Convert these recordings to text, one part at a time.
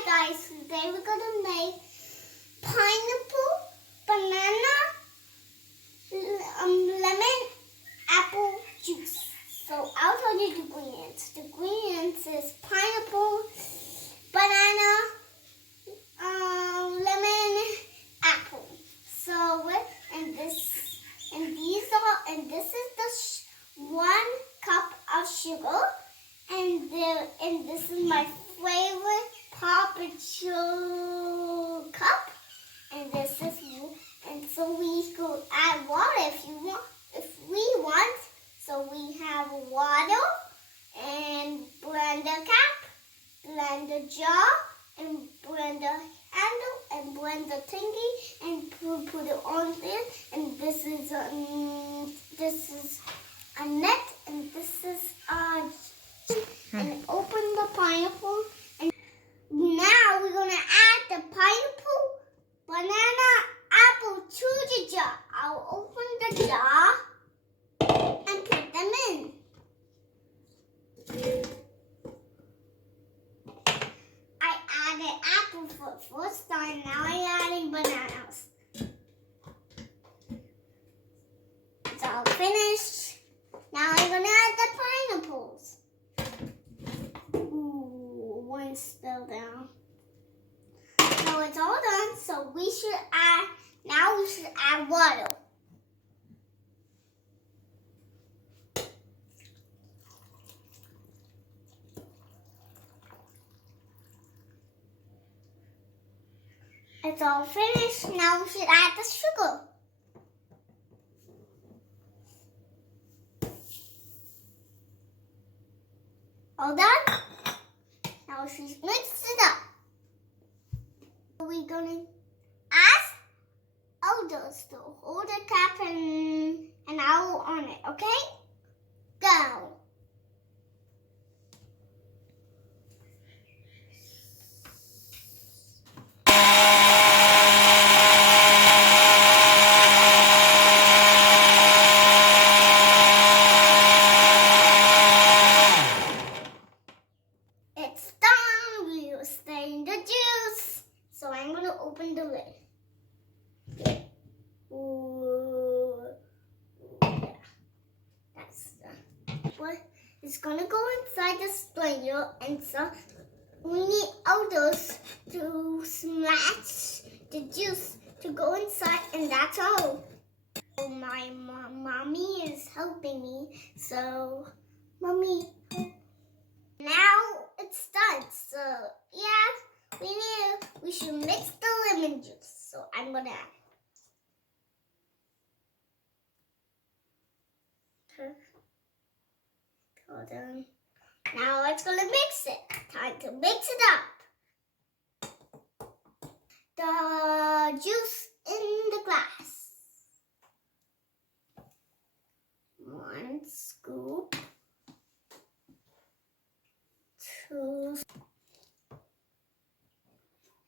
Hi guys, today we're gonna make pineapple, banana, lemon, apple juice. So I'll tell you the ingredients. The ingredients is pineapple, banana, lemon, apple. So this is the 1 cup of sugar, and this is my favorite Papa Joe cup, and so we go add water if we want. So we have water and blender cap, blender jar, and blender handle, and blender thingy, and put it on there. And this is a net, and this is and open the pineapple. And now we're gonna add the pineapple, banana, apple to the jar. I'll open the jar and put them in. I added apple for the first time. Now I'm adding bananas. It's all finished. Now I'm gonna add the pineapples. Ooh, one's still down. So it's all done. So we should add water. It's all finished. Now we should add the sugar. All done? Now we should mix it up. We're gonna ask elders to hold the cap and owl on it, okay? Go. It's done. We will stain the juice. So I'm gonna open the lid. Ooh, yeah, that's what it's gonna go inside the strainer, and so we need elders to smash the juice to go inside, and that's all. So my mommy is helping me. So, mommy. Now it's done. So yeah, we should mix the lemon juice. So I'm gonna add. Hold on. Now it's gonna mix it. Time to mix it up. The juice in the glass. 1 scoop. 2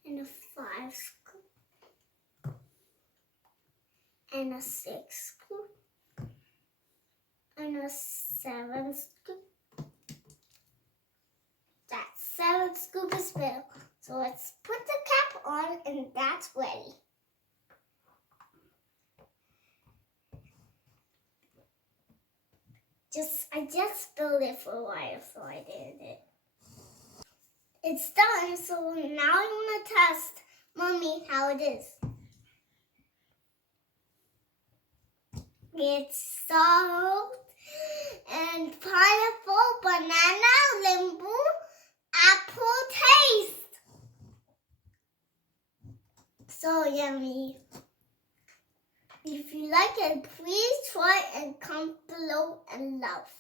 and a 5 scoop and a 6 scoop and a 7 scoop. That's 7 scoop is filled. So let's put the cap on, and that's ready. I just spilled it for a while, so I did it. It's done, so now I'm gonna test Mommy how it is. It's salt and pineapple, banana, lembu, apple taste. So yummy. If you like it, please try and comment below and love.